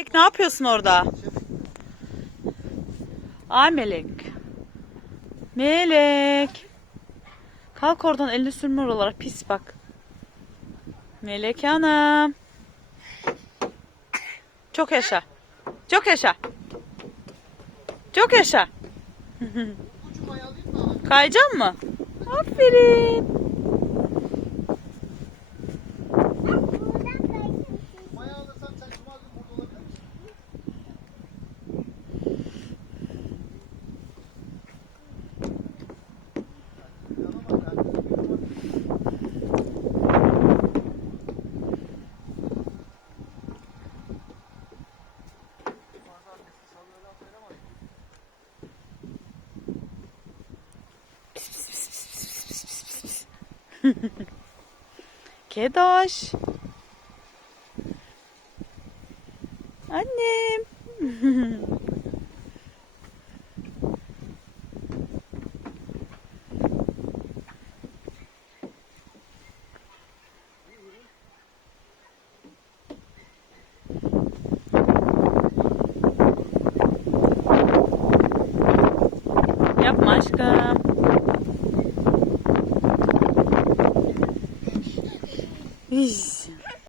Melek ne yapıyorsun orada? Ay Melek. Melek. Kalk oradan elini sürme oralara pis bak. Melek Hanım. Çok yaşa. Çok yaşa. Çok yaşa. Kayacak mı? Aferin. Kedoş. Annem. Yapma aşkım. Peace.